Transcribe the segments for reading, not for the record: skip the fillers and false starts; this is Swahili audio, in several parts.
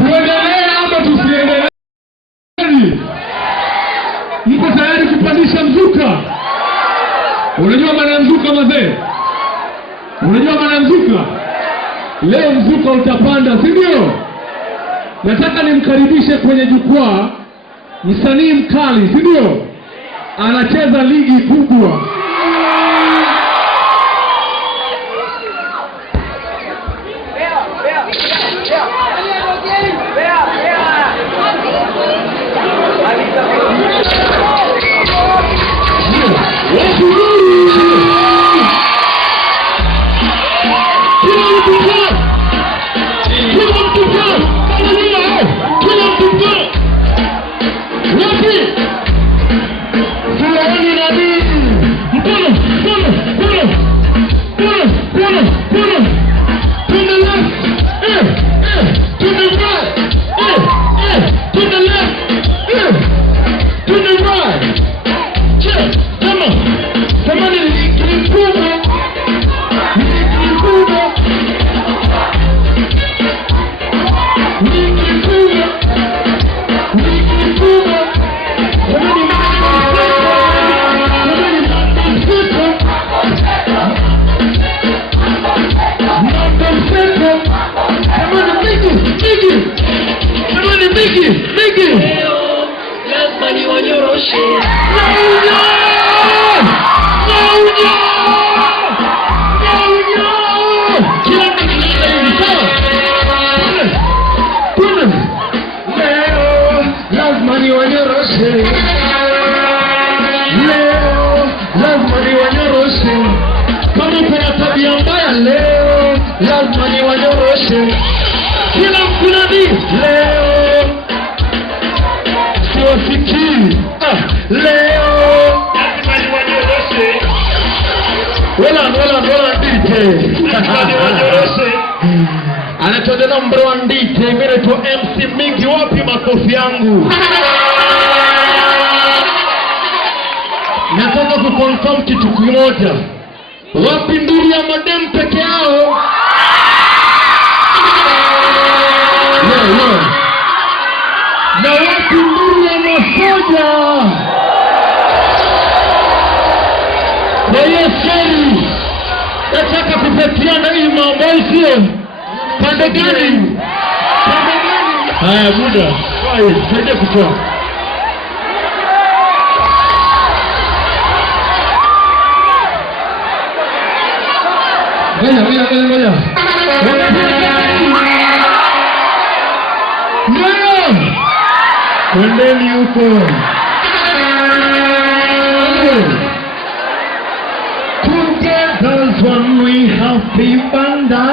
Tuendelee ama tusiendelee? Mko tayari kupandisha mzuka? Unajua maana ya mzuka mzee? Unajua maana ya mzuka? Leo mzuka utapanda, si ndio? Nataka nimkaribishe kwenye jukwaa msanii mkali, si ndio? Anacheza ligi kubwa. Miggy! Lazima niwanyoroshe. Kila mtu hivi sawa? Leo lazima niwanyoroshe. Leo lazima niwanyoroshe. Kama kuna tabia mbaya leo lazima niwanyoroshe. Kila mtu nani? Leo Sikii. Leo lazima niwanyoroshe. Wala ndite. Anatoa number 1 ndite. Mimi naitwa MC Miggy, wapi makofi yangu? Nataka kuconfirm kitu kimoja. Wapi nduri ya madem peke yao? Na wapi nduri ya masoja? Kwa hiyo seri nataka kupatiana hii mambo sio? Pande gani? Haya muda. Saidia kutoa. Ngoja. Kwendeni huko. Together's when we happy banda.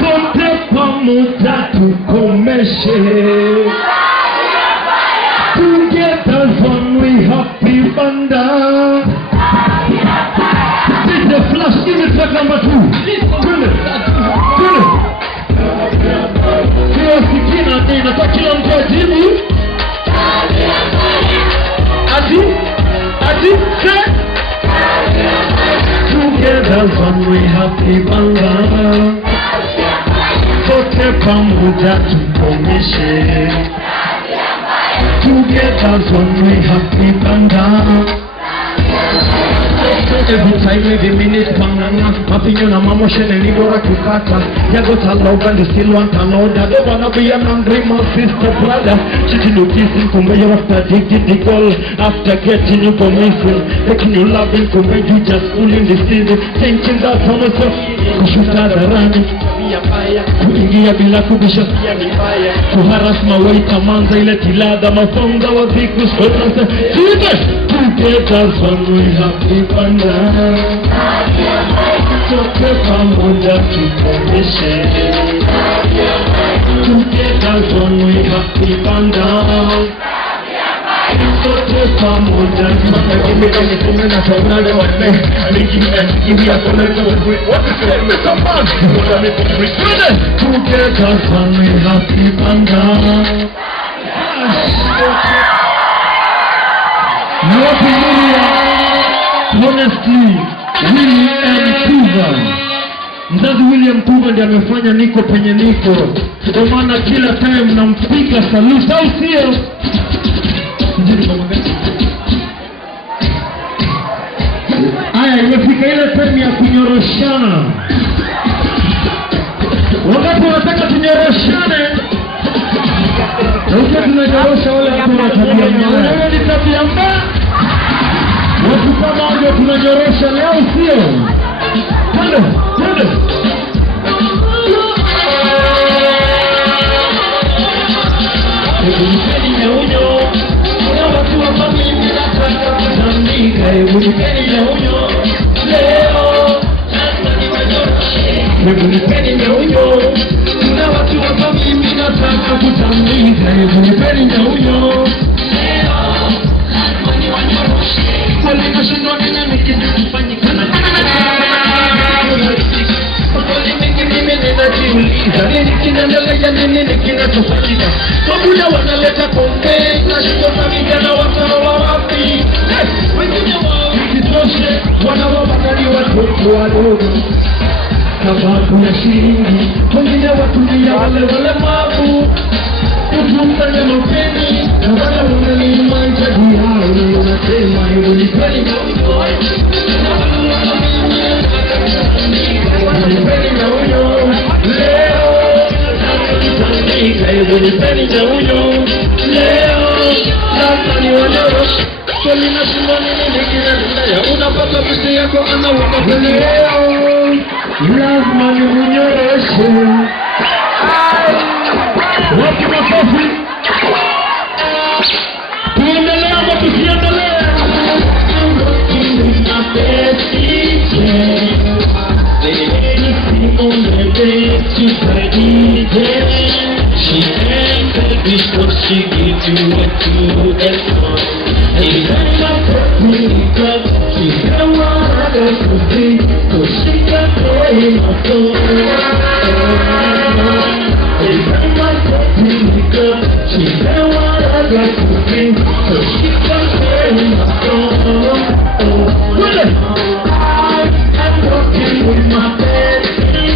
Sote pamoja tukomeshe. Together's when we happy banda. This is the flash, give me track number 2. Sikina tena kwa kila mtu ajibu. Ati together when we happy banga. Sote pamoja tukomeshe. Together when we happy banga. Every time, every minute, pangana. Mapinyo na mamoshene ni bora kukata. Yago talog and still want to know that they wanna be an angry my sister brother. Cheating you kissing kumbe you after digging the goal. After getting you permission, taking you loving kumbe you just fooling the season. Thinking that someone so kushuta darani. Kuingia bila kubisha pia ni mbaya. Kuharas mawaita manza ile tilada mafonga wa ziku skota. Together when we happy banda. Sote pamoja tukomeshe. Together when we happy banda. Sote pamoja tukomeshe. Na sonale wale Miggy akoneka wewe. What is it with the man? What are we doing? Together when we happy banda. Honestly, Willie and Susan. Mzazi William Tuba ndiye amefanya niko penye niko. Kwa maana kila time nampiga salute, au sio? Haya, imefika ile time ya kunyoroshana. Wakati wanataka tunyoroshane, huko tunanyorosha wale watu wa tabia mbaya. Wewe ni tabia mbaya. Watu kama wao tunanyorosha leo, sio? Twende. Nipeni nyaunyo, kuna watu wa mimi nataka kutandika. Nipeni nyaunyo, leo lazima niwanyoroshe. Nipeni nyaunyo, kuna watu wa mimi nataka kutandika. Nipeni nyaunyo, leo lazima niwanyoroshe. Kwani nashindwa nini nikifanyikana? Kwani mimi ninajiuliza nini kinaendelea, nini kinachofanyika? Wabuda wanaleta kombe, nashindwa vijana watawa wapi? Wengine wao kitoshe, wanawabagani watoto wadogo kama kuna shilingi. Wengine watumia wale mabu kutumtanya mapeni, na wala wanalima mahitaji yao. Na unasema hivyo ni kweli nyaunyo, nipeni nyaunyo, leo hivyo nipeni nyaunyo, leo lazima niwanyoroshe. Kweli nashindwa nini kinaendelea? Unapata mtu yako anaweka kwenye leo, lazima niwanyoroshe. Wapi makofi? Tuendelea ama tusiendelea? She ain't selfish, but she gives you what you ask for. Every time I put me up, she's the one I got to see, so she got play in my soul. Every time I put me up, she's the one I got to see, so she got play in my soul. I'm walking with my bestie.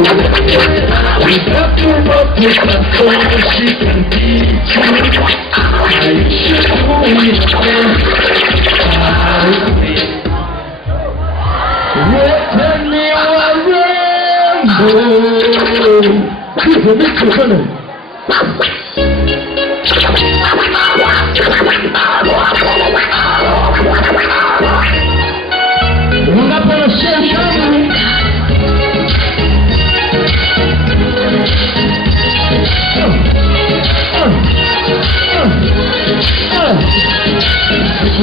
We got to work with her so she can teach you how you should do it. Let me rainbow. Give a microphone.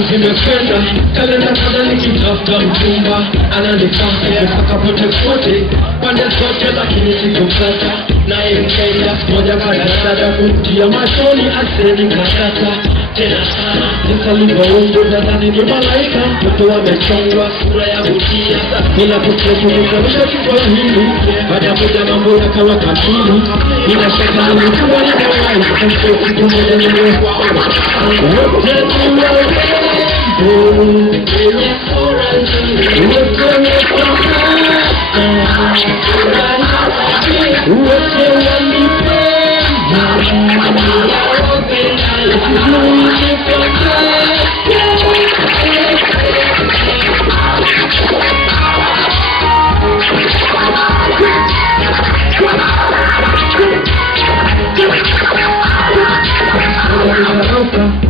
Zimependa kalenda kada nikitafuta mchumba ananifaa nimepaka pote kote pande zote, lakini sikumpata. Naye mkenda moja kadada kumtia machoni aseni kakata tena sana nisalivyoungo nadhani ni malaika. Mtoto amechongwa sura ya kutia bila kutetemeka Kiswahili. Baada moja mambo yakawa kamili, bila shaka nilikuwa nimewahi kumtoa siku moja nimekuwa wote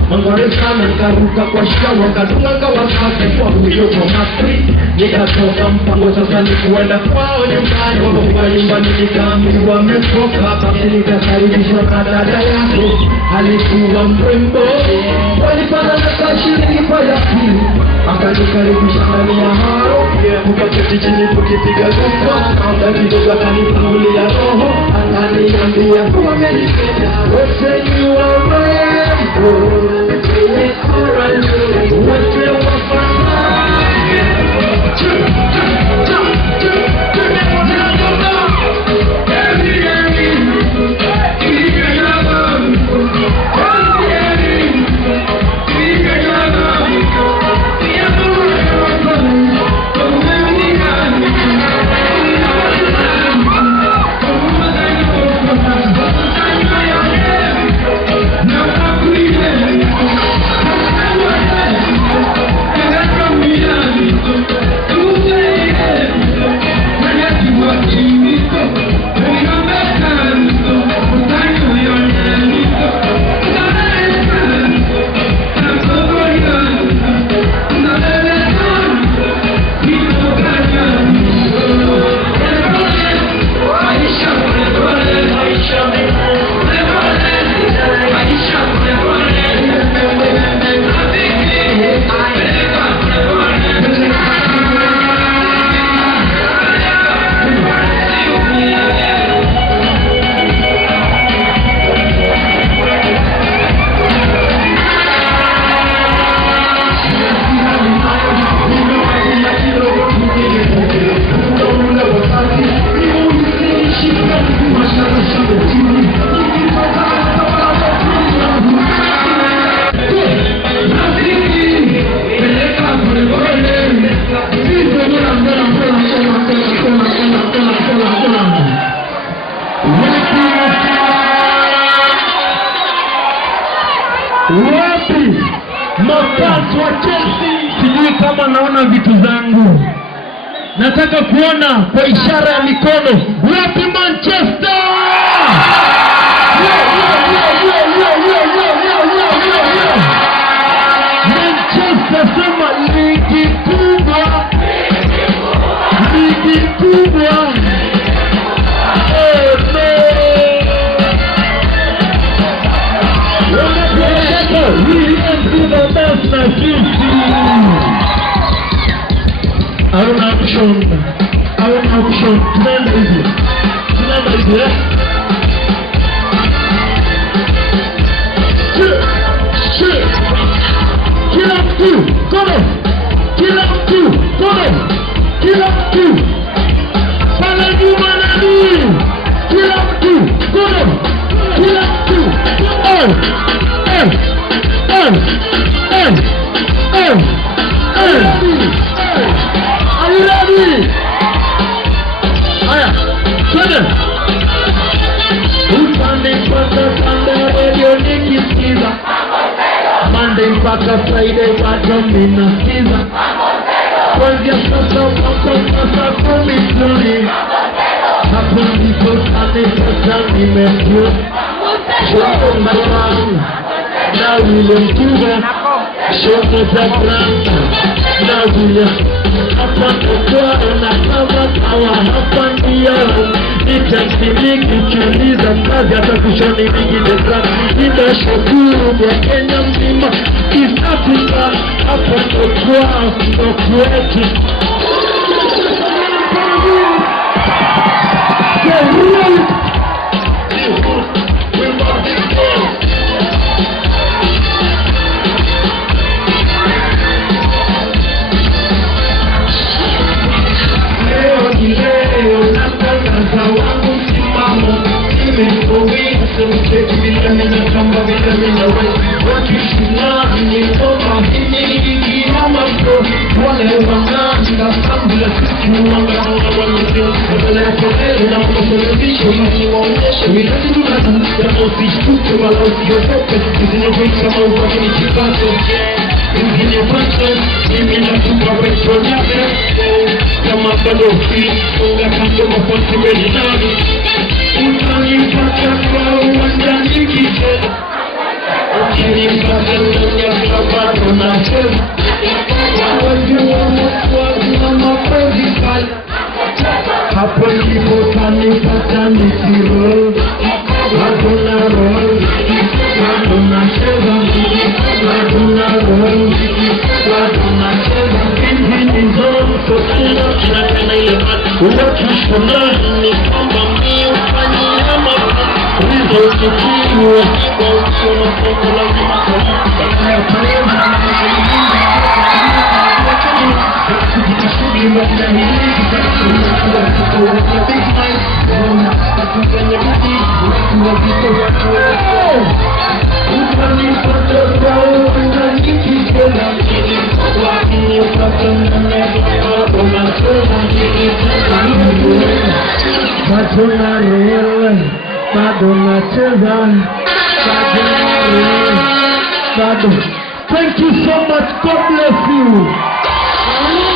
Mangoresa nikaruka kwa shawa kadunga kawasaki kwa huyo tomatri. Nikatoka mpango sasa ni kuenda kwao nyumbani. Kwa nyumbani nikaambiwa wametoka. Basi nikakaribishwa na dada yako alikuwa mrembo. Walipanda na kashirini kwa ya pili, akanikaribisha ndani ya haro. Tukaketi chini tukipiga gumzo, na kidogo akanifungulia roho. Akaniambia kuwa amenipenda, wote ni warembo, wenye sura nzuri, wote wafana. Wapi mapasi wa Chelsea? Sijui kama naona vitu zangu. Nataka kuona kwa ishara ya mikono. Wapi Manchester? Manchester sema ligi kubwa. Ligi kubwa. I want option. Tunaenda hivi. Kila mtu, kono. Pala nyuma nani. Kila mtu, kono. Are you ready? Aya, twende. Upande mpaka Sunday radio nikisikiza, Monday mpaka Friday bado ninasikiza. Kuanzia sasa mpaka saa 10 jioni, hapo ndipo sasa nimekuwa. Shoko Marwan na William Tuga, Shoko Zabranga na William. Hapa kwa na kama kawa hapa ndio nitasimiki kuuliza kazi hata kushoni mingi desa. Ninashukuru ya Kenya mzima, East Africa, hapa kwa kwetu. Hapo ndipo kanipata nikiro, bado na roll, bado nacheza, bado na roll, bado nacheza. Hizi ni zone sokuna, inakana ile mati uwakishona, ni kwamba mi ufanyia mapa rizo kikiwa, kwa ukiona fongo la vimako ya pareza, Thank you so much. God bless you.